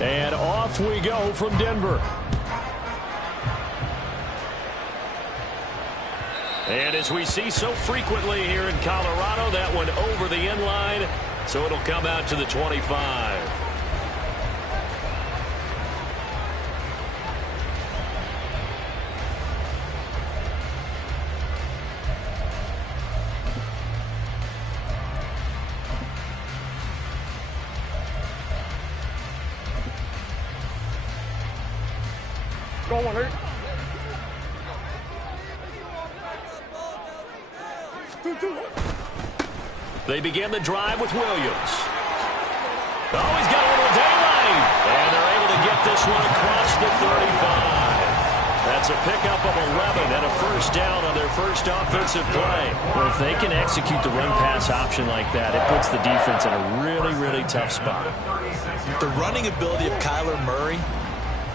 And off we go from Denver. And as we see so frequently here in Colorado, that one over the end line, so it'll come out to the 25. They begin the drive with Williams. Oh, he's got a little daylight. And they're able to get this one across the 35. That's a pickup of 11 and a first down on their first offensive play. Well, if they can execute the run-pass option like that, it puts the defense in a really, really tough spot. The running ability of Kyler Murray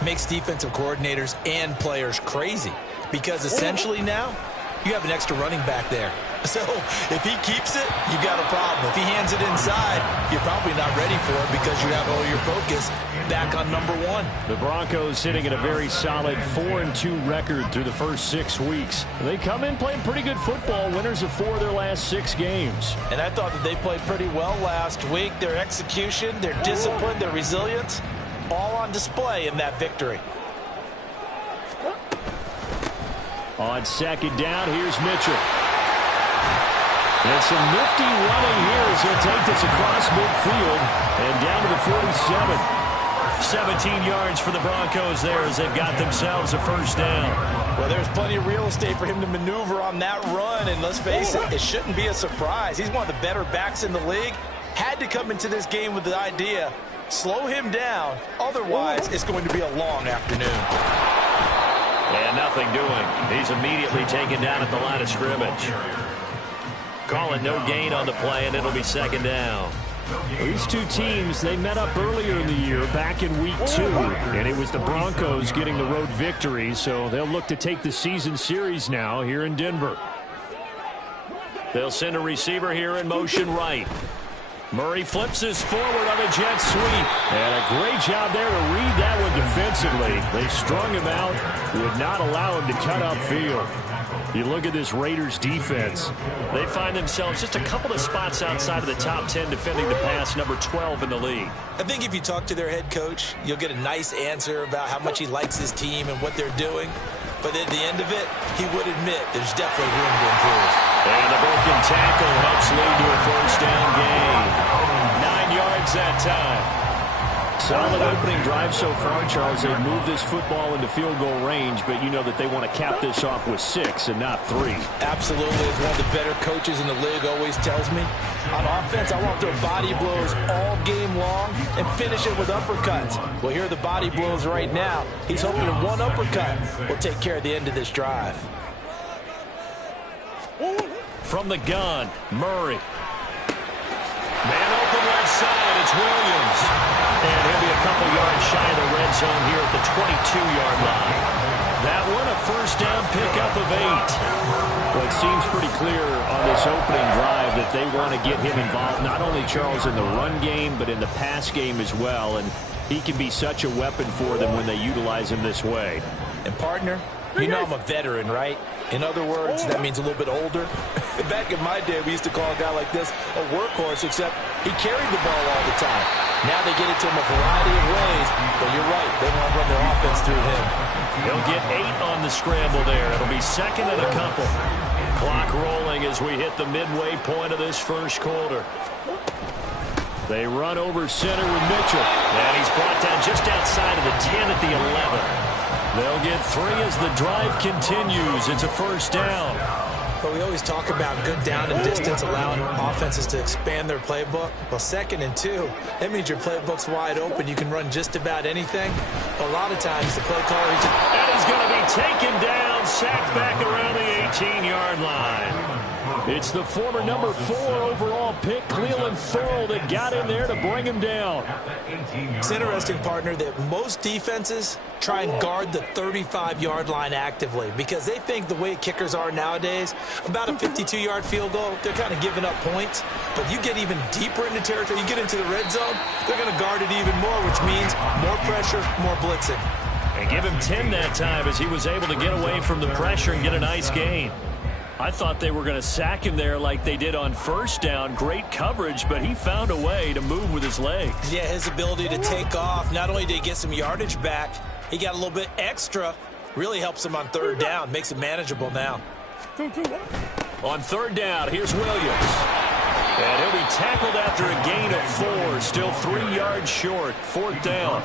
makes defensive coordinators and players crazy because essentially now you have an extra running back there. So if he keeps it, you got a problem. If he hands it inside, you're probably not ready for it because you have all your focus back on number one. The Broncos sitting at a very solid 4-2 record through the first 6 weeks. They come in playing pretty good football, winners of 4 of their last 6 games. And I thought that they played pretty well last week. Their execution, their discipline, their resilience, all on display in that victory. On second down, here's Mitchell. And some nifty running here as he'll take this across midfield and down to the 47. 17 yards for the Broncos there as they've got themselves a first down. Well, there's plenty of real estate for him to maneuver on that run, and let's face it, it shouldn't be a surprise. He's one of the better backs in the league. Had to come into this game with the idea, slow him down, otherwise it's going to be a long afternoon. And nothing doing. He's immediately taken down at the line of scrimmage. Call it no gain on the play, and it'll be second down. These two teams, they met up earlier in the year, back in week 2, and it was the Broncos getting the road victory, so they'll look to take the season series now here in Denver. They'll send a receiver here in motion right. Murray flips this forward on a jet sweep. And a great job there to read that one defensively. They strung him out, would not allow him to cut upfield. You look at this Raiders defense. They find themselves just a couple of spots outside of the top 10 defending the pass, number 12 in the league. I think if you talk to their head coach, you'll get a nice answer about how much he likes his team and what they're doing. But at the end of it, he would admit there's definitely room to improve. And the broken tackle helps lead to a first down gain. 9 yards that time. Solid opening drive so far, Charles. They moved this football into field goal range, but you know that they want to cap this off with 6 and not 3. Absolutely. As one of the better coaches in the league always tells me, on offense, I want their body blows all game long and finish it with uppercuts. Well, here are the body blows right now. He's hoping that one uppercut will take care of the end of this drive. From the gun, Murray. Man open left side, it's Williams. And he'll be a couple yards shy of the red zone here at the 22-yard line. That one, a first down pickup of 8. Well, it seems pretty clear on this opening drive that they want to get him involved, not only, Charles, in the run game, but in the pass game as well. And he can be such a weapon for them when they utilize him this way. And, partner, you know I'm a veteran, right? In other words, that means a little bit older. Back in my day, we used to call a guy like this a workhorse, except he carried the ball all the time. Now they get it to him a variety of ways, but you're right, they want to run their offense through him. He'll get 8 on the scramble there. It'll be second and a couple. Clock rolling as we hit the midway point of this first quarter. They run over center with Mitchell. And he's brought down just outside of the 10 at the 11. They'll get 3 as the drive continues. It's a first down. But we always talk about good down and distance, allowing offenses to expand their playbook. Well, 2nd and 2, that means your playbook's wide open. You can run just about anything. A lot of times the play caller... And he's going to be taken down, sacked back around the 18-yard line. It's the former number 4 overall pick, Cleveland Thorle, that got in there to bring him down. It's interesting, partner, that most defenses try and guard the 35-yard line actively because they think the way kickers are nowadays, about a 52-yard field goal, they're kind of giving up points. But you get even deeper into territory, you get into the red zone, they're going to guard it even more, which means more pressure, more blitzing. And give him 10 that time as he was able to get away from the pressure and get a nice gain. I thought they were going to sack him there like they did on first down. Great coverage, but he found a way to move with his legs. Yeah, his ability to take off, not only did he get some yardage back, he got a little bit extra. Really helps him on third down, makes it manageable now. On third down, here's Williams. And he'll be tackled after a gain of 4, still 3 yards short. Fourth down.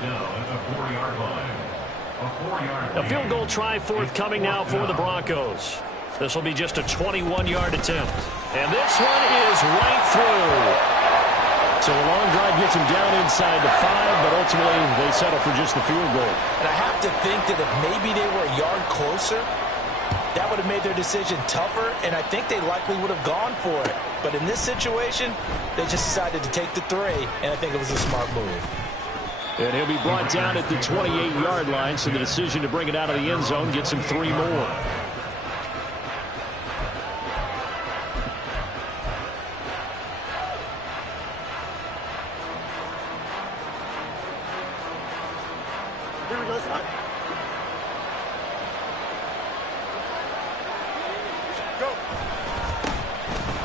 A field goal try forthcoming now for the Broncos. This will be just a 21-yard attempt. And this one is right through. So a long drive gets him down inside the 5, but ultimately they settle for just the field goal. And I have to think that if maybe they were a yard closer, that would have made their decision tougher, and I think they likely would have gone for it. But in this situation, they just decided to take the 3, and I think it was a smart move. And he'll be brought down at the 28-yard line, so the decision to bring it out of the end zone gets him 3 more.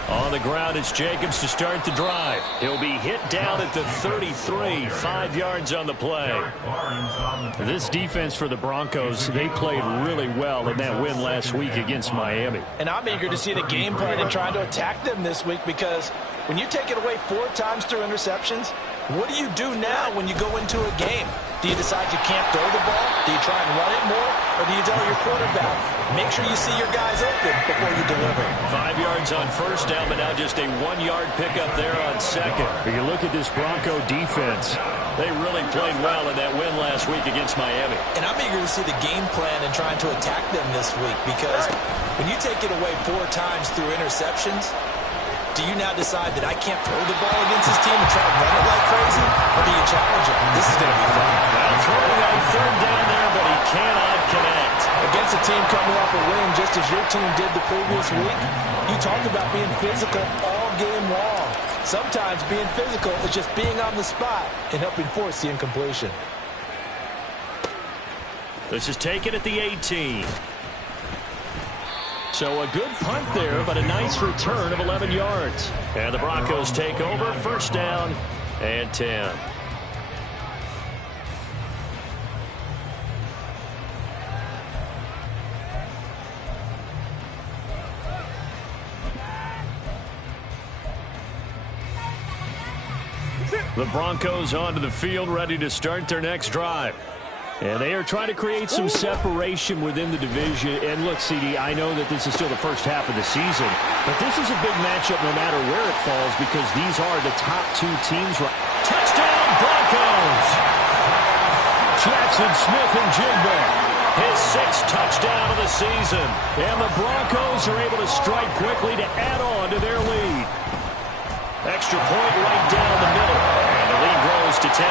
On the ground, it's Jacobs to start the drive. He'll be hit down at the 33, 5 yards on the play. This defense for the Broncos, they played really well in that win last week against Miami. And I'm eager to see the game plan and trying to attack them this week because when you take it away 4 times through interceptions, what do you do now when you go into a game? Do you decide you can't throw the ball? Do you try and run it more? Or do you tell your quarterback, make sure you see your guys open before you deliver? 5 yards on first down, but now just a 1-yard pickup there on second. If you look at this Bronco defense, they really played well in that win last week against Miami. And I'm eager to see the game plan and trying to attack them this week because when you take it away 4 times through interceptions, do you now decide that I can't throw the ball against this team and try to run it like crazy? Or do you challenge it? This is going to be fun. Now throwing on third down there, but he cannot connect. Against a team coming off a win just as your team did the previous week, you talked about being physical all game long. Sometimes being physical is just being on the spot and helping force the incompletion. This is taken at the 18. So a good punt there, but a nice return of 11 yards. And the Broncos take over, first down and 10. The Broncos onto the field, ready to start their next drive. And they are trying to create some separation within the division. And look, CD, I know that this is still the first half of the season, but this is a big matchup no matter where it falls because these are the top 2 teams. Touchdown, Broncos! Jackson Smith and Jigba, his 6th touchdown of the season. And the Broncos are able to strike quickly to add on to their lead. Extra point right down the middle. And the lead grows to 10-0.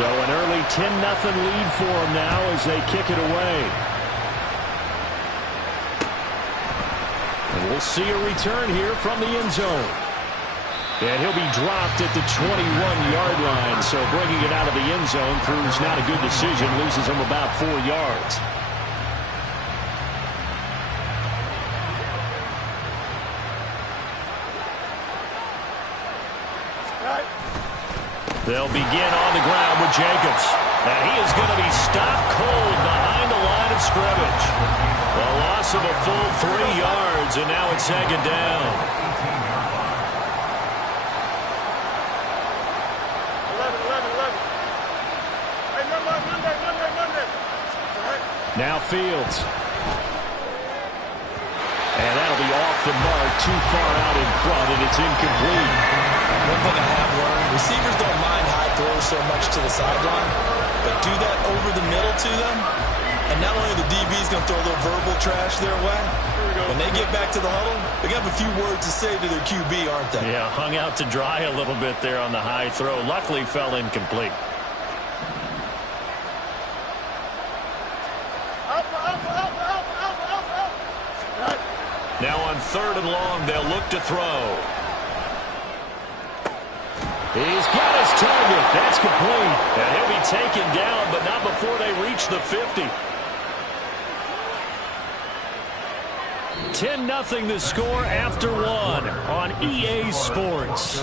So an early 10-0 lead for them now as they kick it away. And we'll see a return here from the end zone. And he'll be dropped at the 21-yard line. So bringing it out of the end zone proves not a good decision. Loses him about 4 yards. They'll begin on the ground with Jacobs. And he is going to be stopped cold behind the line of scrimmage. A loss of a full 3 yards, and now it's second down. 11. Hey, Monday. Now Fields. And that'll be off the mark, too far out in front, and it's incomplete. One thing I have learned, receivers don't mind high throws so much to the sideline. but do that over the middle to them, and not only are the DBs going to throw a little verbal trash their way, when they get back to the huddle, they're going to have a few words to say to their QB, aren't they? Yeah, hung out to dry a little bit there on the high throw. Luckily, fell incomplete. Now on 3rd and long, they'll look to throw. He's got his target. That's complete. And he'll be taken down, but not before they reach the 50. 10-0 the score after 1 on EA Sports.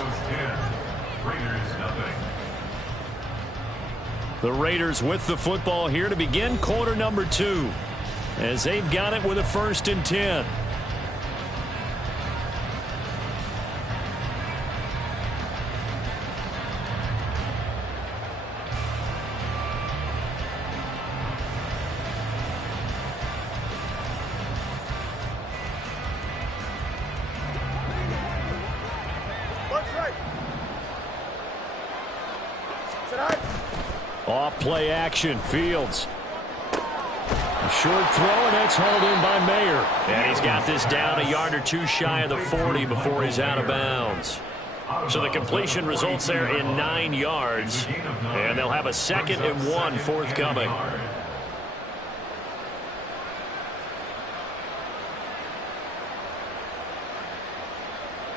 The Raiders with the football here to begin quarter number 2, as they've got it with a 1st and 10. Off play action, Fields. A short throw, and that's hauled in by Mayer. And he's got this down a yard or two shy of the 40 before he's out of bounds. So the completion results there in 9 yards, and they'll have a 2nd and 1 forthcoming.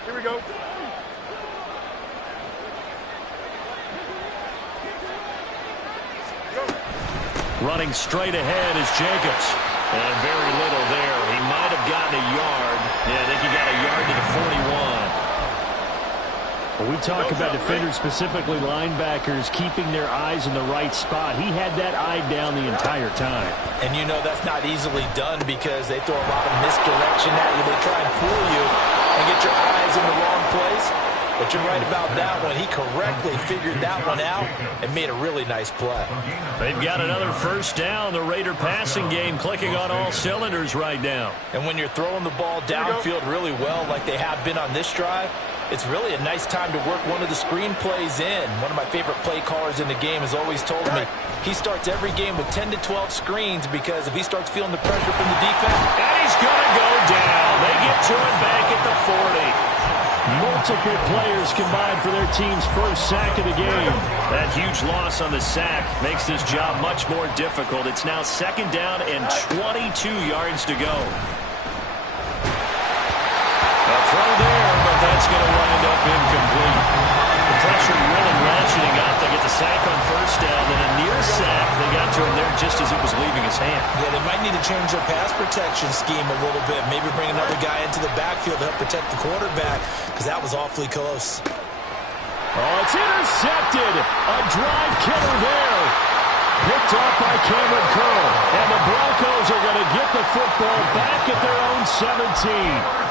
Here we go. Running straight ahead is Jacobs. And very little there. He might have gotten a yard. Yeah, I think he got a yard to the 41. When we talk about defenders, specifically linebackers, keeping their eyes in the right spot, he had that eye down the entire time. And you know that's not easily done because they throw a lot of misdirection at you. They try and fool you and get your eyes in the wrong place. But you're right about that one. He correctly figured that one out and made a really nice play. They've got another 1st down. The Raider passing game clicking on all cylinders right now. And when you're throwing the ball downfield really well like they have been on this drive, it's really a nice time to work one of the screen plays in. One of my favorite play callers in the game has always told me he starts every game with 10 to 12 screens because if he starts feeling the pressure from the defense, and he's going to go down. They get to him back at the 40. Multiple players combined for their team's 1st sack of the game. That huge loss on the sack makes this job much more difficult. It's now 2nd down and 22 yards to go. A throw there, but that's going to wind up incomplete. The pressure really ratcheting up. They get the sack on 1st down, then a near sack. They got to him there just as it was leaving his hand. Yeah, they might need to change their pass protection scheme a little bit. Maybe bring another guy into the backfield to help protect the quarterback because that was awfully close. Oh, it's intercepted. A drive killer there. Picked off by Cameron Curl. And the Broncos are going to get the football back at their own 17.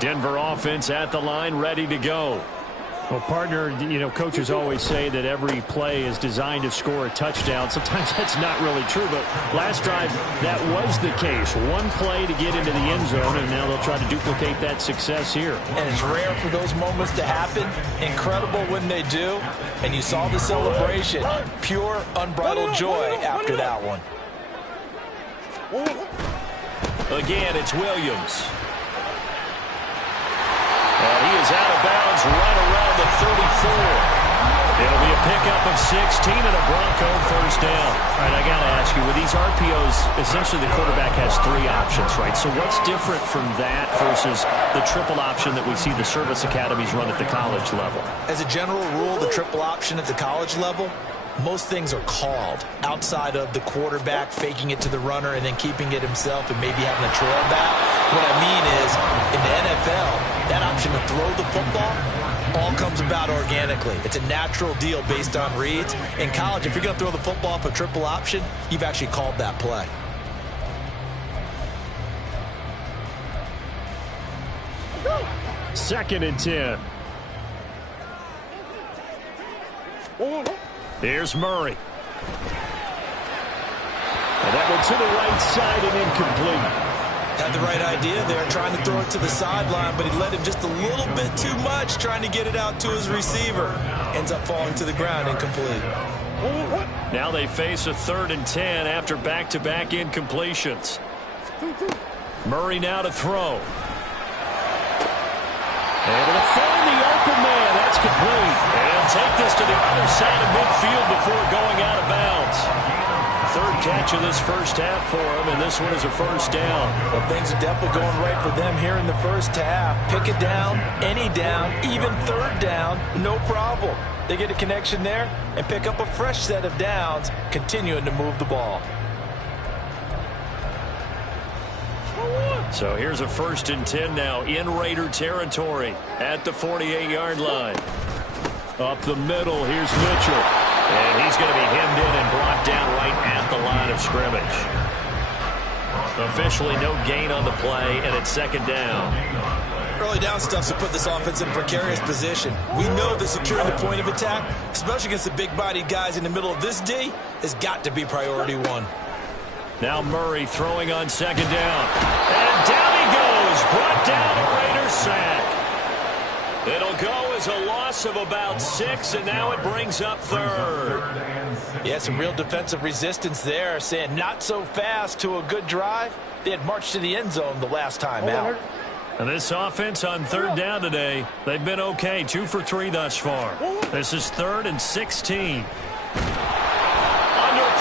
Denver offense at the line, ready to go. Well, partner, you know, coaches always say that every play is designed to score a touchdown. Sometimes that's not really true, but last drive, that was the case. One play to get into the end zone, and now they'll try to duplicate that success here. And it's rare for those moments to happen. Incredible when they do. And you saw the celebration. Pure, unbridled joy after that one. Again, it's Williams. And he is out of bounds right around the 34. It'll be a pickup of 16 and a Bronco 1st down. All right, I got to ask you, with these RPOs, essentially the quarterback has 3 options, right? So what's different from that versus the triple option that we see the service academies run at the college level? As a general rule, the triple option at the college level, most things are called outside of the quarterback faking it to the runner and then keeping it himself and maybe having a trail back. What I mean is, in the NFL, that option to throw the football all comes about organically. It's a natural deal based on reads. In college, if you're going to throw the football for triple option, you've actually called that play. Second and 10. Here's Murray. And that one to the right side and incomplete. Had the right idea there, trying to throw it to the sideline, but he let him just a little bit too much, trying to get it out to his receiver. Ends up falling to the ground, incomplete. Now they face a 3rd and 10 after back-to-back incompletions. Murray now to throw. Able to find the open man. That's complete. And take this to the other side of midfield before going out of bounds. 3rd catch of this first half for him, and this one is a first down. Well, things are definitely going right for them here in the first half. Pick a down, any down, even 3rd down, no problem. They get a connection there and pick up a fresh set of downs, continuing to move the ball. So here's a 1st and 10 now in Raider territory at the 48-yard line. Up the middle, here's Mitchell. And he's going to be hemmed in and brought down right at the line of scrimmage. Officially no gain on the play, and it's 2nd down. Early down stuff to put this offense in a precarious position. We know that securing the point of attack, especially against the big-bodied guys in the middle of this D, has got to be priority 1. Now Murray throwing on 2nd down. And down he goes. Brought down a Raider sack. It'll go as a loss of about 6, and now it brings up 3rd. Yeah, some real defensive resistance there, saying not so fast to a good drive. They had marched to the end zone the last time out. And this offense on 3rd down today, they've been okay. 2 for 3 thus far. This is 3rd and 16. Under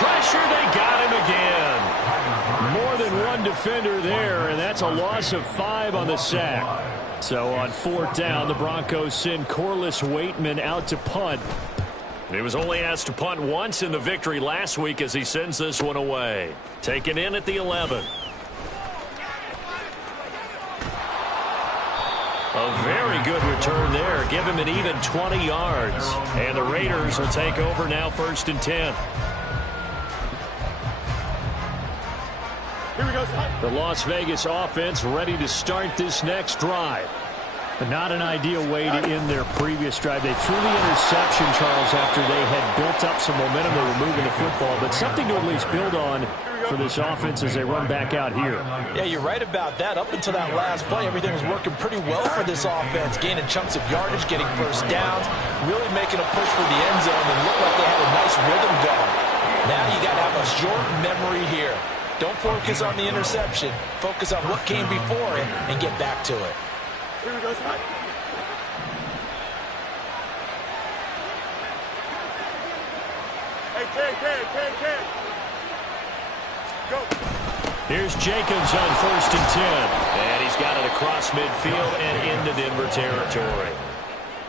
pressure, they got him again. More than one defender there, and that's a loss of 5 on the sack. So on 4th down, the Broncos send Corliss Waitman out to punt. He was only asked to punt once in the victory last week as he sends this one away. Taken in at the 11. A very good return there. Give him an even 20 yards. And the Raiders will take over now 1st and 10. Here we go. The Las Vegas offense ready to start this next drive. But not an ideal way to end their previous drive. They threw the interception, Charles, after they had built up some momentum. They were moving the football, but something to at least build on for this offense as they run back out here. Yeah, you're right about that. Up until that last play, everything was working pretty well for this offense, gaining chunks of yardage, getting first downs, really making a push for the end zone, and looked like they had a nice rhythm going. Now you got to have a short memory here. Don't focus on the interception. Focus on what came before it and get back to it. Here we go. Hey, Ken. Go. Here's Jacobs on 1st and 10. And he's got it across midfield and into Denver territory.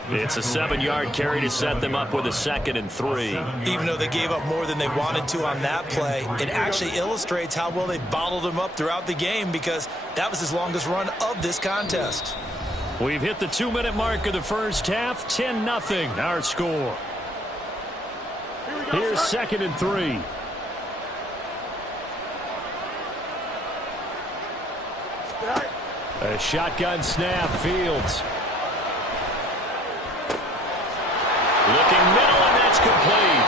It's a 7-yard carry to set them up with a 2nd and 3. Even though they gave up more than they wanted to on that play, it actually illustrates how well they bottled him up throughout the game, because that was his longest run of this contest. We've hit the 2-minute mark of the first half. 10-0 our score. Here's 2nd and 3. A shotgun snap, Fields. Looking middle, and that's complete.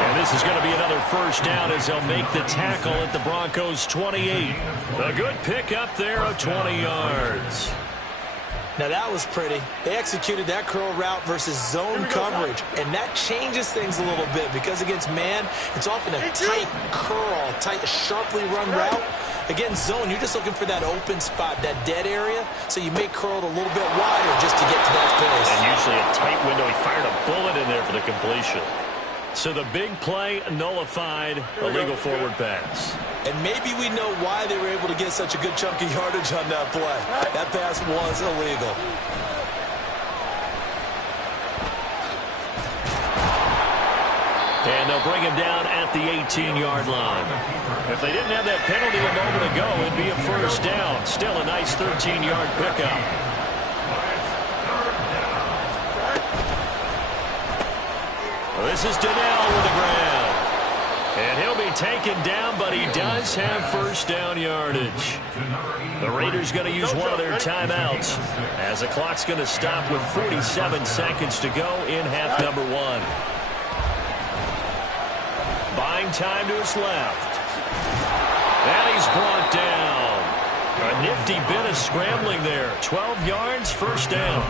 And this is going to be another first down as they'll make the tackle at the Broncos' 28. A good pickup there of 20 yards. Now that was pretty. They executed that curl route versus zone coverage, and that changes things a little bit, because against man, it's often a tight curl, tight, sharply run route. Against zone, you're just looking for that open spot, that dead area, so you may curl it a little bit wider just to get to that place. And usually a tight window. He fired a bullet in there for the completion. So the big play nullified, illegal forward pass. And maybe we know why they were able to get such a good chunk of yardage on that play. That pass was illegal. And they'll bring him down at the 18-yard line. If they didn't have that penalty a moment ago, it'd be a first down. Still a nice 13-yard pickup. Well, this is Donnell with the grab. And he'll be taken down, but he does have first down yardage. The Raiders going to use one of their timeouts as the clock's going to stop with 47 seconds to go in half number 1. Buying time to his left. And he's brought down. A Nifty bit of scrambling there. 12 yards, first down.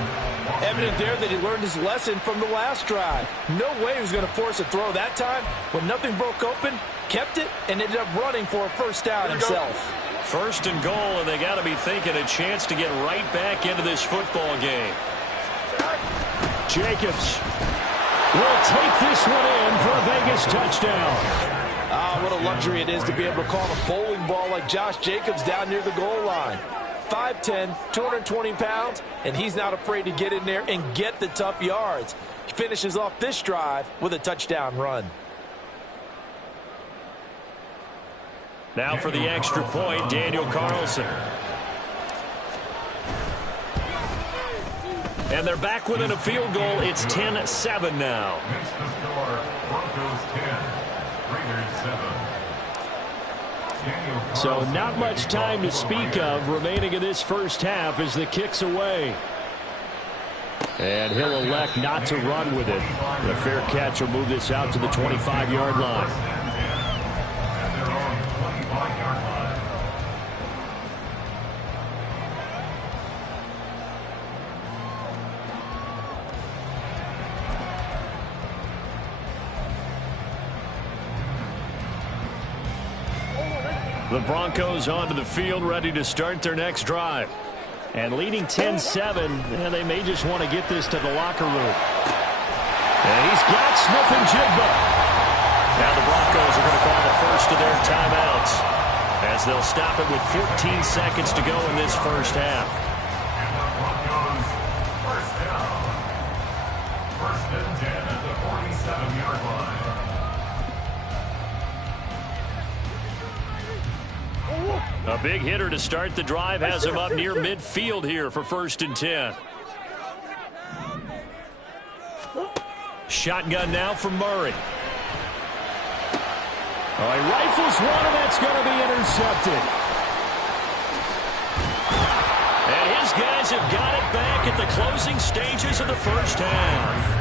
Evident there that he learned his lesson from the last drive. No way he was going to force a throw that time. When nothing broke open, kept it, and ended up running for a first down himself. First and goal, and they got to be thinking a chance to get right back into this football game. Jacobs will take this one in for a Vegas touchdown. What a luxury it is to be able to call a bowling ball like Josh Jacobs down near the goal line. 5'10", 220 pounds, and he's not afraid to get in there and get the tough yards. He finishes off this drive with a touchdown run. Now for the extra point, Daniel Carlson. And they're back within a field goal. It's 10-7 now. Next to score, Broncos 10, Raiders 7. So not much time to speak of remaining in this first half as the kick's away. And he'll elect not to run with it. The fair catch will move this out to the 25-yard line. The Broncos onto the field, ready to start their next drive. And leading 10-7, and they may just want to get this to the locker room. And he's got Smith and Jigba. Now the Broncos are going to call the first of their timeouts as they'll stop it with 14 seconds to go in this first half. And the Broncos first down. First and 10 at the 47-yard line. A big hitter to start the drive has him up near midfield here for first and 10. Shotgun now for Murray. Oh, he rifles one, and that's going to be intercepted. And his guys have got it back at the closing stages of the first half.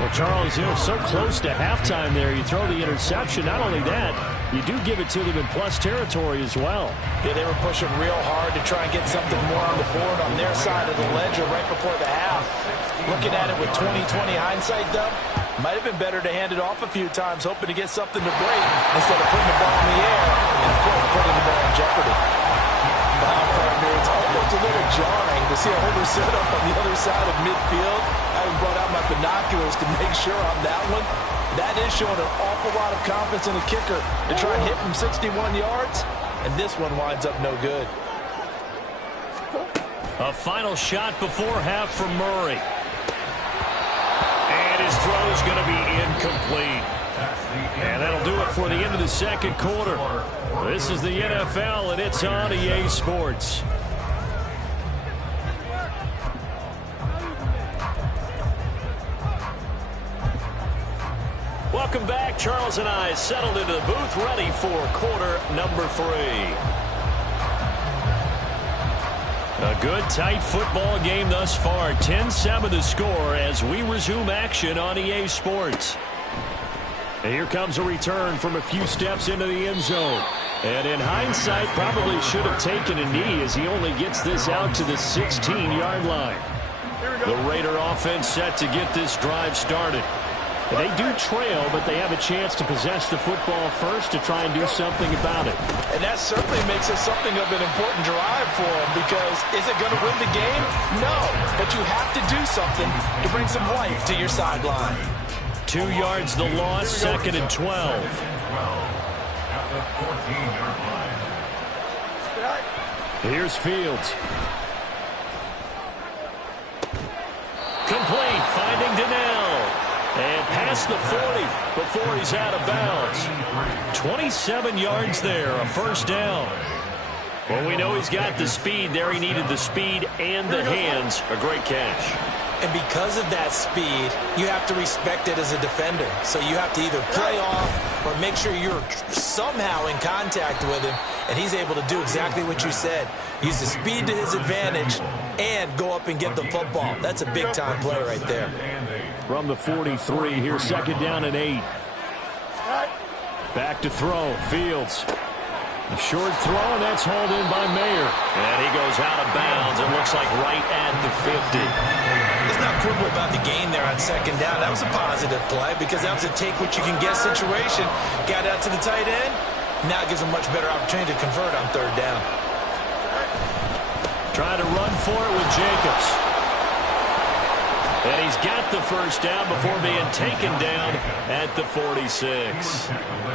Well, Charles, so close to halftime there. You throw the interception. Not only that, you do give it to them in plus territory as well. Yeah, they were pushing real hard to try and get something more on the board on their side of the ledger right before the half. Looking at it with 20/20 hindsight, though, might have been better to hand it off a few times, hoping to get something to break instead of putting the ball in the air and, of course, putting the ball in jeopardy. It's almost a little jarring to see a holder set up on the other side of midfield. I brought out my binoculars to make sure on that one. That is showing an awful lot of confidence in the kicker to try and hit from 61 yards, and this one winds up no good. A final shot before half for Murray. And his throw is going to be incomplete. And that'll do it for the end of the second quarter. This is the NFL, and it's on EA Sports. Welcome back. Charles and I settled into the booth, ready for quarter number 3. A good, tight football game thus far. 10-7 the score as we resume action on EA Sports. And here comes a return from a few steps into the end zone. And in hindsight, probably should have taken a knee as he only gets this out to the 16-yard line. The Raider offense set to get this drive started. They do trail, but they have a chance to possess the football first to try and do something about it. And that certainly makes it something of an important drive for them, because is it going to win the game? No, but you have to do something to bring some life to your sideline. 2 yards the loss, second and 12. At the 14-yard line. Here's Fields. Complete, finding Donnell. And past the 40 before he's out of bounds. 27 yards there, a first down. Well, we know he's got the speed there. He needed the speed and the hands. A great catch. And because of that speed, you have to respect it as a defender. So you have to either play off or make sure you're somehow in contact with him, and he's able to do exactly what you said. Use the speed to his advantage and go up and get the football. That's a big-time play right there. From the 43, here's second down and 8. Back to throw, Fields. A short throw, and that's hauled in by Mayer. And he goes out of bounds. It looks like right at the 50. Let's not quibble about the gain there on second down. That was a positive play because that was a take-what-you-can-get situation. Got out to the tight end. Now it gives him a much better opportunity to convert on third down. Trying to run for it with Jacobs. And he's got the first down before being taken down at the 46.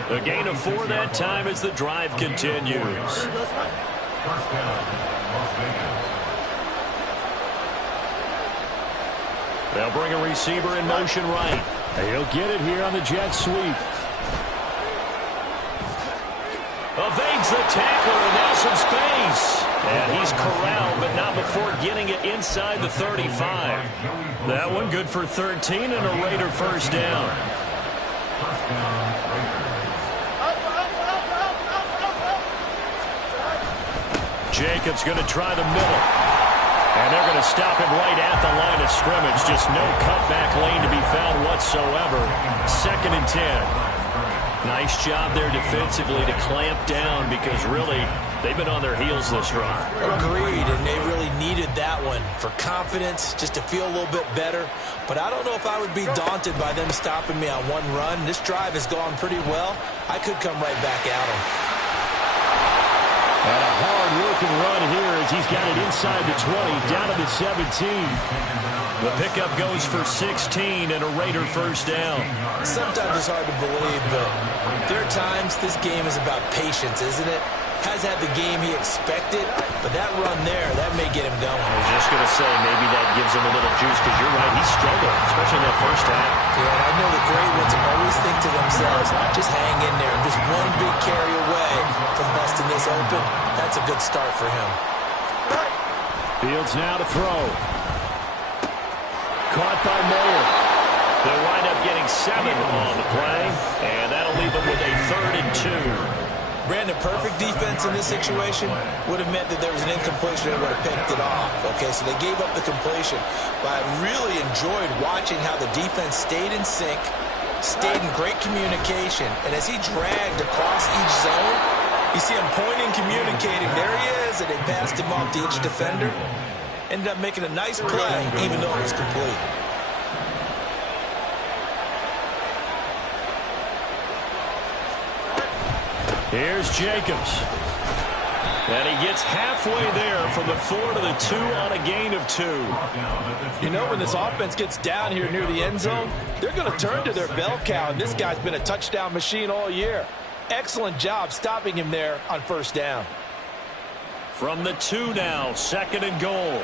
A gain of 4 that time as the drive continues. First down, Las Vegas. They'll bring a receiver in motion right. He'll get it here on the jet sweep. Evades the tackler, and now some space. And he's corralled, but not before getting it inside the 35. That one good for 13 and a Raider first down. First down, Raiders. Jacobs going to try the middle. And they're going to stop him right at the line of scrimmage. Just no cutback lane to be found whatsoever. 2nd and 10. Nice job there defensively to clamp down because really they've been on their heels this drive. Agreed, and they really needed that one for confidence, just to feel a little bit better. But I don't know if I would be daunted by them stopping me on one run. This drive has gone pretty well. I could come right back at them. And a hard-working run here as he's got it inside the 20, down to the 17. The pickup goes for 16 and a Raider first down. Sometimes it's hard to believe, but there are times this game is about patience, isn't it? Has had the game he expected, but that run there, that may get him going. I was just going to say, maybe that gives him a little juice because you're right, he struggled, especially in that first half. Yeah, and I know the great ones always think to themselves, just hang in there. Just one big carry away from busting this open. That's a good start for him. Fields now to throw. Caught by Mayer. They'll wind up getting 7 on the play, and that'll leave them with a 3rd and 2. Brandon, perfect defense in this situation would have meant that there was an incompletion and would have picked it off. Okay, so they gave up the completion. But I really enjoyed watching how the defense stayed in sync, stayed in great communication, and as he dragged across each zone, you see him pointing, communicating. There he is, and they passed him off to each defender. Ended up making a nice play, even though it was complete. Here's Jacobs. And he gets halfway there from the 4 to the 2 on a gain of 2. You know, when this offense gets down here near the end zone, they're going to turn to their bell cow, and this guy's been a touchdown machine all year. Excellent job stopping him there on first down. From the 2 now, 2nd and goal.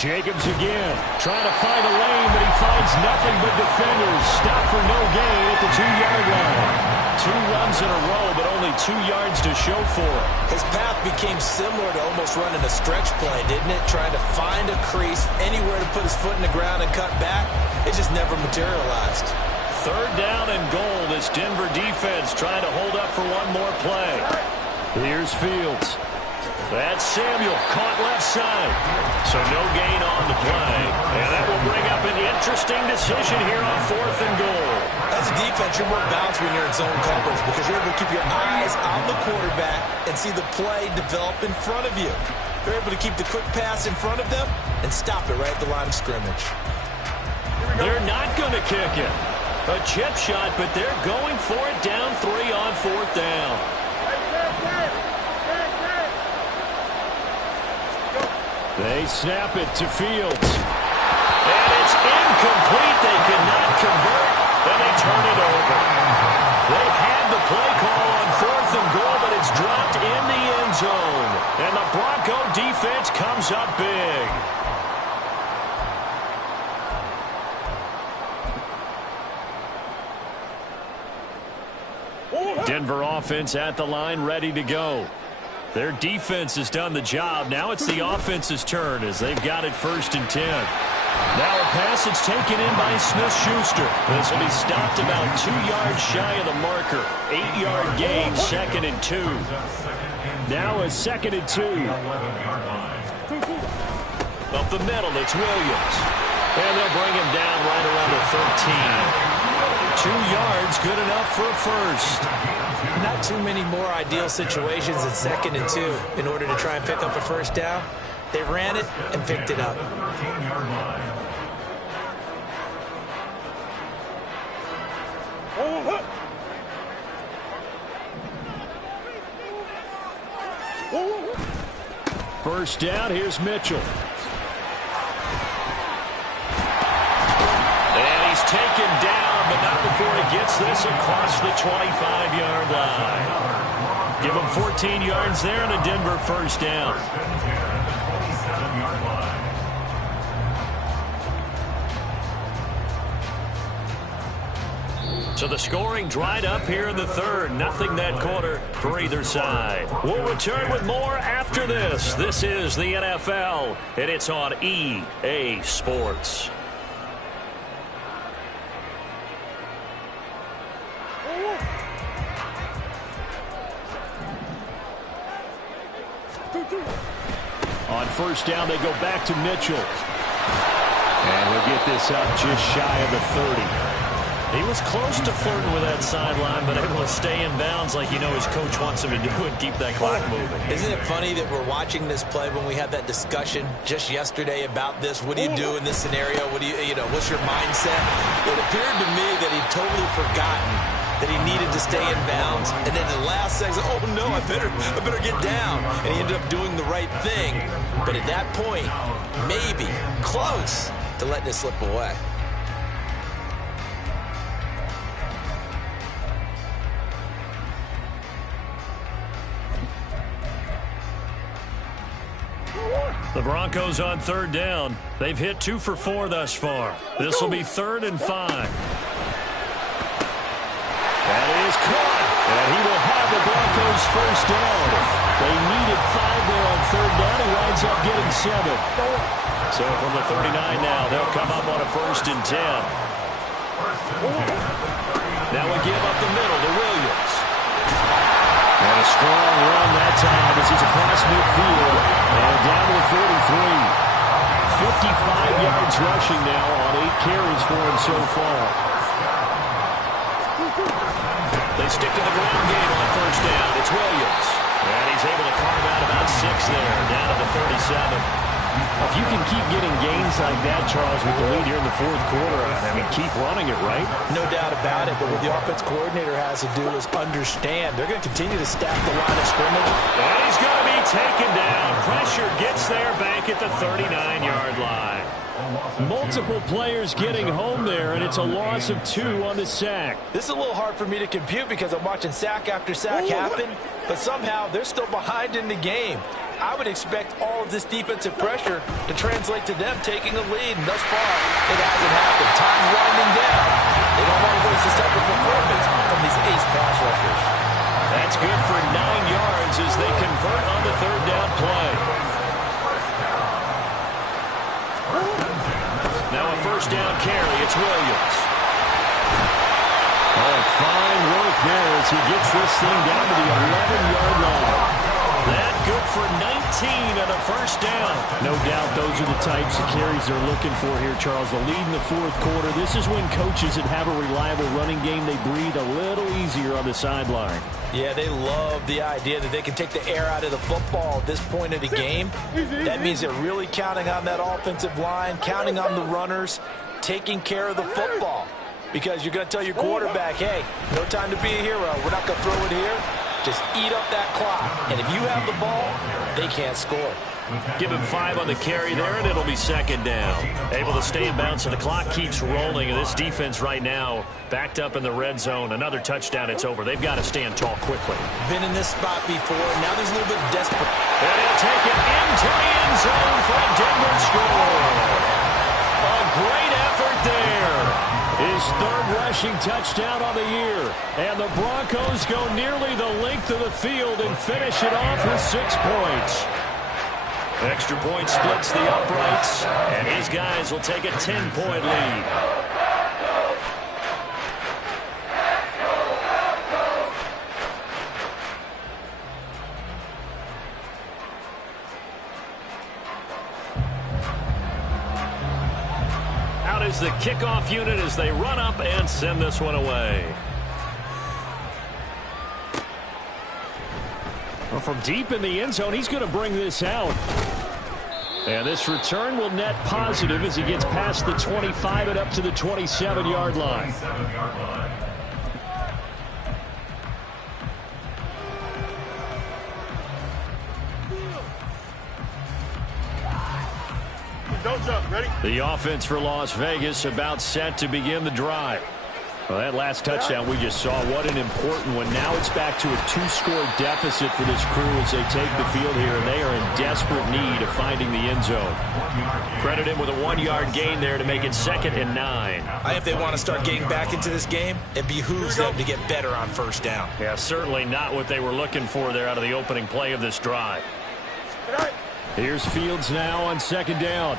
Jacobs again, trying to find a lane, but he finds nothing but defenders. Stop for no gain at the 2-yard line. 2 runs in a row, but only 2 yards to show for it. His path became similar to almost running a stretch play, didn't it? Trying to find a crease, anywhere to put his foot in the ground and cut back. It just never materialized. 3rd down and goal. This Denver defense trying to hold up for one more play. Here's Fields. That's Samuel, caught left side. So no gain on the play. And that will bring up an interesting decision here on 4th and goal. As a defense, you're more balanced when you're in zone coverage because you're able to keep your eyes on the quarterback and see the play develop in front of you. You're able to keep the quick pass in front of them and stop it right at the line of scrimmage. They're not going to kick it. A chip shot, but they're going for it down 3 on 4th down. They snap it to Fields. And it's incomplete. They cannot convert, and they turn it over. They had the play call on 4th and goal, but it's dropped in the end zone. And the Bronco defense comes up big. Denver offense at the line, ready to go. Their defense has done the job. Now it's the offense's turn as they've got it 1st and 10. Now a pass that's taken in by Smith-Schuster. This will be stopped about 2 yards shy of the marker. 8-yard gain, 2nd and 2. Now a 2nd and 2. Up the middle, it's Williams. And they'll bring him down right around the 13. 2 yards, good enough for a first. Not too many more ideal situations at 2nd and 2 in order to try and pick up a first down. They ran it and picked it up. First down, here's Mitchell. And he's taken down, but not before he gets this across the 25-yard line. Give him 14 yards there and a Denver first down. So the scoring dried up here in the third. Nothing that quarter for either side. We'll return with more after this. This is the NFL, and it's on EA Sports. On first down, they go back to Mitchell. And he'll get this up just shy of the 30. He was close to flirting with that sideline, but able to stay in bounds like you know his coach wants him to do and keep that clock moving. Isn't it funny that we're watching this play when we had that discussion just yesterday about this? What do you do in this scenario? What do you know, what's your mindset? It appeared to me that he'd totally forgotten that he needed to stay in bounds. And then the last second, oh no, I better get down. And he ended up doing the right thing. But at that point, maybe close to letting it slip away. The Broncos on third down. They've hit 2 for 4 thus far. This will be 3rd and 5. That is caught. And he will have the Broncos first down. They needed 5 there on third down. He winds up getting 7. So from the 39 now, they'll come up on a 1st and 10. Now we give up the middle to Williams. And a strong run that time as he's across midfield and down to the 43. 55 yards rushing now on 8 carries for him so far. They stick to the ground game on first down. It's Williams. And he's able to carve out about 6 there, down to the 37. If you can keep getting gains like that, Charles, with the lead here in the 4th quarter, I mean, keep running it, right? No doubt about it, but what the offense coordinator has to do is understand they're going to continue to stack the line of scrimmage. And he's going to be taken down. Pressure gets there back at the 39-yard line. Multiple players getting home there, and it's a loss of 2 on the sack. This is a little hard for me to compute because I'm watching sack after sack happen, but somehow they're still behind in the game. I would expect all of this defensive pressure to translate to them taking a lead, and thus far, it hasn't happened. Time's winding down. They don't want to waste this type of performance from these ace pass rushers. That's good for 9 yards as they convert on the 3rd down play. Now a first down carry. It's Williams. Oh, fine work there as he gets this thing down to the 11-yard line. That good for 19 and a first down. No doubt those are the types of carries they're looking for here, Charles. The lead in the 4th quarter. This is when coaches that have a reliable running game, they breathe a little easier on the sideline. Yeah, they love the idea that they can take the air out of the football at this point of the game. That means they're really counting on that offensive line, counting on the runners, taking care of the football. Because you're going to tell your quarterback, hey, no time to be a hero. We're not going to throw it here. Just eat up that clock. And if you have the ball, they can't score. Give him 5 on the carry there, and it'll be 2nd down. Able to stay in bounds, and the clock keeps rolling. And this defense right now backed up in the red zone. Another touchdown, it's over. They've got to stand tall quickly. Been in this spot before. Now there's a little bit of desperate. And he'll take it into the end zone for a Denver score. A great effort there. His 3rd rushing touchdown on the year. And the Broncos go nearly the length of the field and finish it off with 6 points. Extra point splits the uprights, and his guys will take a 10-point lead. is the kickoff unit as they run up and send this one away. Well, from deep in the end zone, he's going to bring this out. And this return will net positive as he gets past the 25 and up to the 27-yard line. Don't jump. Ready? The offense for Las Vegas about set to begin the drive. Well, that last touchdown we just saw, what an important one. Now it's back to a 2-score deficit for this crew as they take the field here, and they are in desperate need of finding the end zone. Credit him with a 1-yard gain there to make it 2nd and 9. If they want to start getting back into this game, it behooves them to get better on first down. Yeah, certainly not what they were looking for there out of the opening play of this drive. Here's Fields now on 2nd down.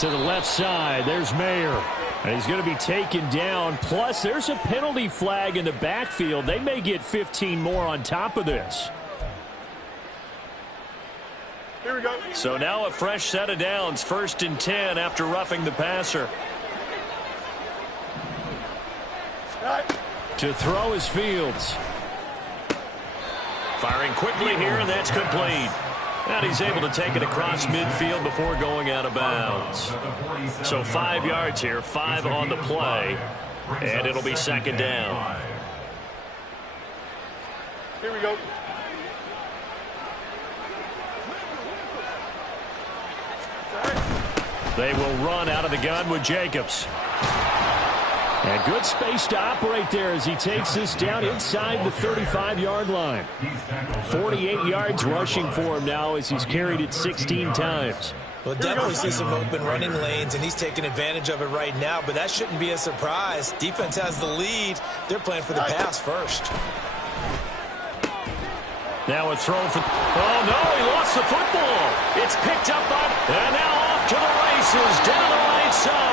To the left side, there's Mayer. And he's going to be taken down. Plus, there's a penalty flag in the backfield. They may get 15 more on top of this. Here we go. So now a fresh set of downs. 1st and 10 after roughing the passer. To throw is Fields. Firing quickly here, and that's complete. And he's able to take it across midfield before going out of bounds. So 5 yards here, 5 on the play, and it'll be 2nd down. Here we go. They will run out of the gun with Jacobs. And good space to operate there as he takes this down inside the 35-yard line. 48 yards rushing for him now as he's carried it 16 times. Well, definitely see some open running lanes, and he's taking advantage of it right now, but that shouldn't be a surprise. Defense has the lead. They're playing for the pass first. Now a throw for... Oh, no, he lost the football. It's picked up by... And now off to the races down the right side.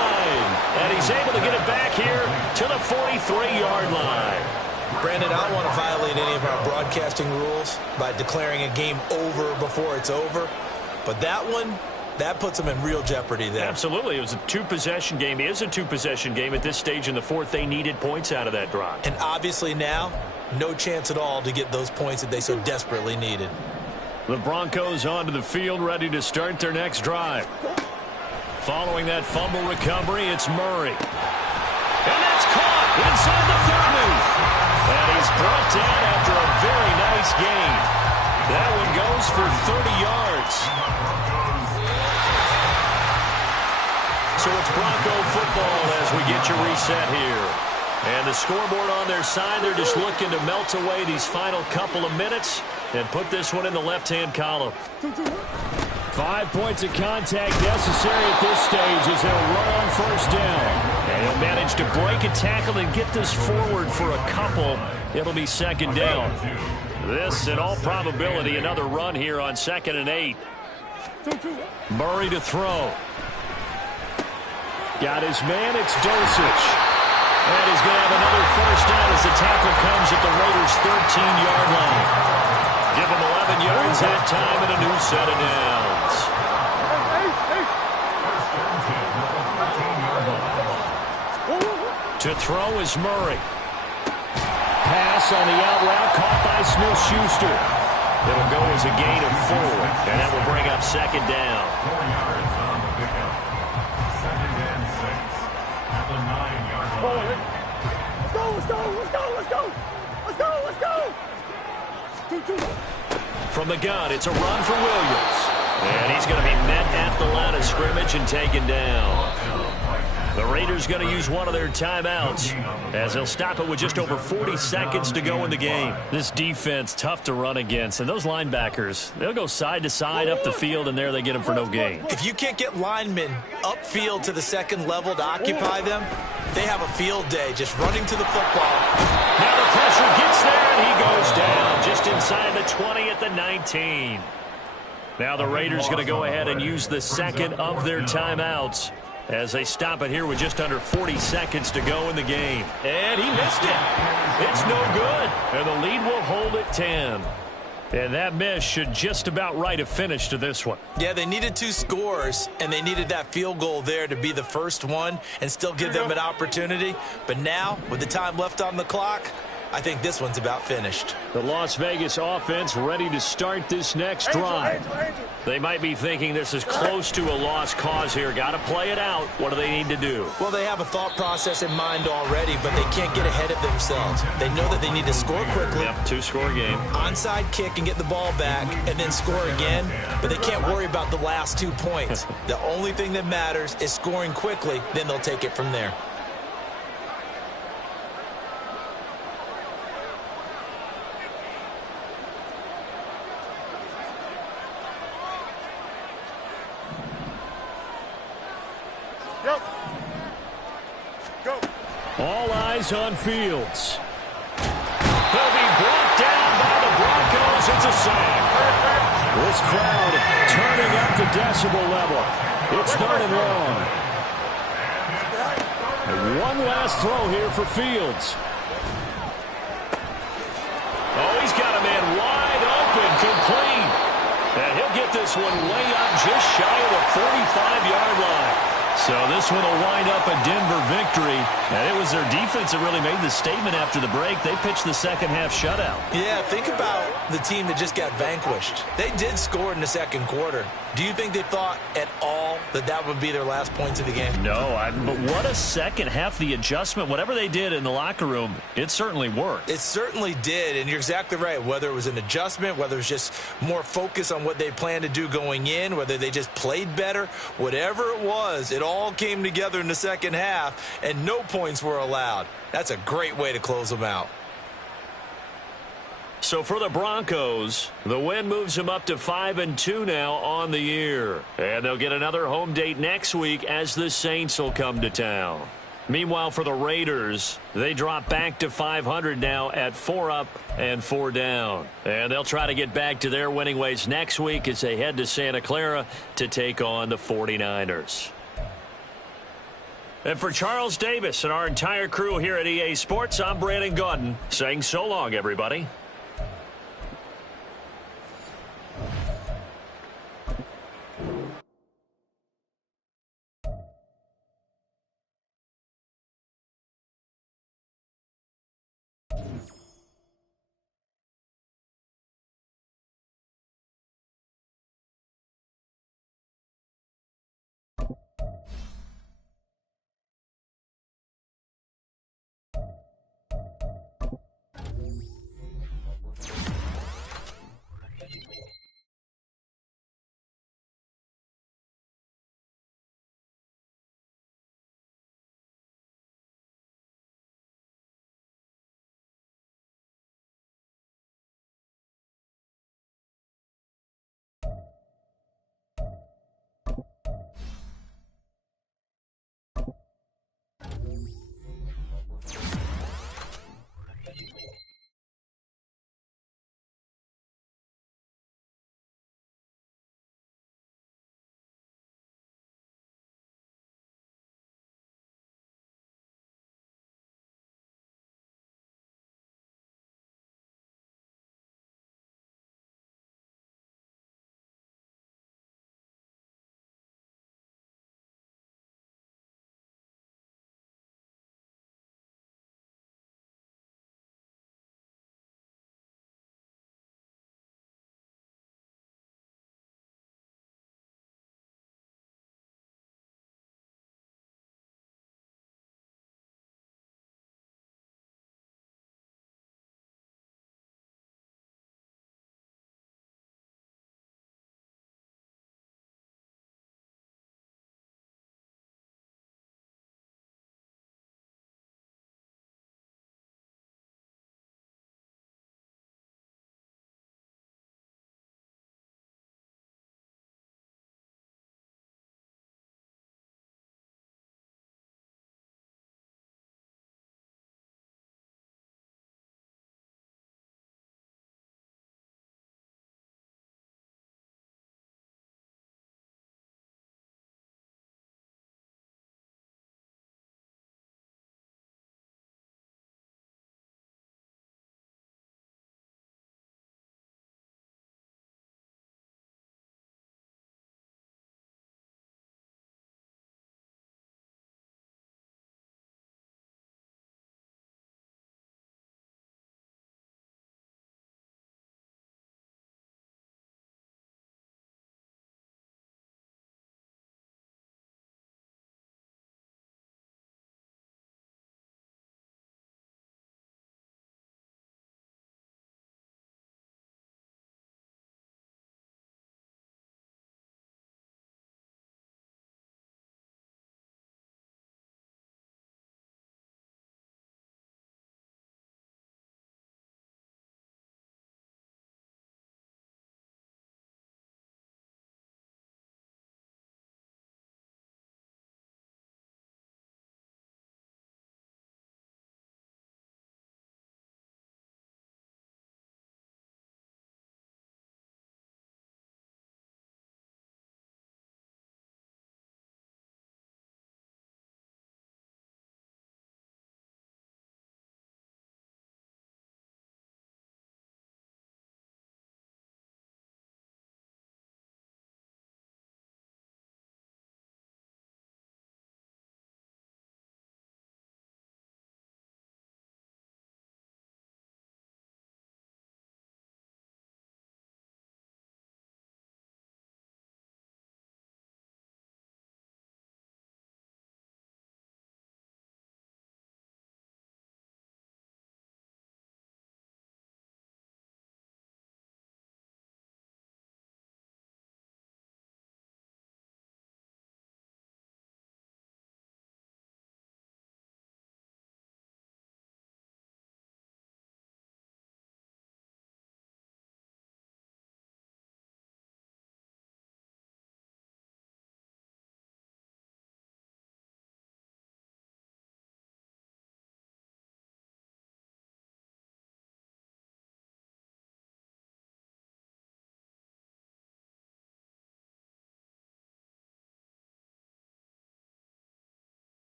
And he's able to get it back here to the 43-yard line. Brandon, I don't want to violate any of our broadcasting rules by declaring a game over before it's over. But that one, that puts them in real jeopardy there. Absolutely. It was a 2-possession game. It is a 2-possession game at this stage in the 4th. They needed points out of that drive. And obviously now, no chance at all to get those points that they so desperately needed. The Broncos onto the field, ready to start their next drive. Following that fumble recovery, it's Murray. And that's caught inside the 30. And he's brought down after a very nice gain. That one goes for 30 yards. So it's Bronco football as we get you reset here. And the scoreboard on their side, they're just looking to melt away these final couple of minutes and put this one in the left-hand column. 5 points of contact necessary at this stage as they'll run on 1st down. And he'll manage to break a tackle and get this forward for a couple. It'll be 2nd down. This, in all probability, another run here on 2nd and 8. Murray to throw. Got his man, it's Dosich. And he's going to have another 1st down as the tackle comes at the Raiders' 13-yard line. Give him 11 yards that time and a new set of downs. To throw is Murray. Pass on the out route caught by Smith-Schuster. It'll go as a gain of 4, and that will bring up 2nd down. 4 yards on the pickup. 2nd and 6 at the 9-yard line. Let's go, let's go, let's go, let's go. Let's go, let's go. 2-2. From the gun, it's a run for Williams. And he's going to be met at the line of scrimmage and taken down. The Raiders going to use one of their timeouts as they'll stop it with just over 40 seconds to go in the game. This defense tough to run against, and those linebackers, they'll go side to side up the field, and there they get them for no gain. If you can't get linemen upfield to the 2nd level to occupy them, they have a field day just running to the football. Now the pressure gets there, and he goes down just inside the 20 at the 19. Now the Raiders going to go ahead and use the 2nd of their timeouts as they stop it here with just under 40 seconds to go in the game. And he missed it. It's no good. And the lead will hold at 10. And that miss should just about write a finish to this one. Yeah, they needed 2 scores, and they needed that field goal there to be the first one and still give them an opportunity. But now, with the time left on the clock, I think this one's about finished. The Las Vegas offense ready to start this next drive. They might be thinking this is close to a lost cause here. Got to play it out. What do they need to do? Well, they have a thought process in mind already, but they can't get ahead of themselves. They know that they need to score quickly. Yep, 2-score game. Onside kick and get the ball back and then score again, but they can't worry about the last 2 points. The only thing that matters is scoring quickly, then they'll take it from there. All eyes on Fields. He'll be brought down by the Broncos. It's a sack. This crowd turning up the decibel level. It's 3rd and long. And one last throw here for Fields. Oh, he's got a man wide open, complete. And he'll get this one way up just shy of the 45-yard line. So this one will wind up a Denver victory. And it was their defense that really made the statement after the break. They pitched the second-half shutout. Yeah, think about the team that just got vanquished. They did score in the second quarter. Do you think they thought at all that that would be their last points of the game? No, but what a second half. The adjustment, whatever they did in the locker room, it certainly worked. It certainly did, and you're exactly right. Whether it was an adjustment, whether it was just more focus on what they planned to do going in, whether they just played better, whatever it was, it all came together in the second half, and no points were allowed. That's a great way to close them out. So for the Broncos, the win moves them up to 5-2 now on the year. And they'll get another home date next week as the Saints will come to town. Meanwhile, for the Raiders, they drop back to 500 now at 4 up and 4 down. And they'll try to get back to their winning ways next week as they head to Santa Clara to take on the 49ers. And for Charles Davis and our entire crew here at EA Sports, I'm Brandon Gaudin saying so long, everybody.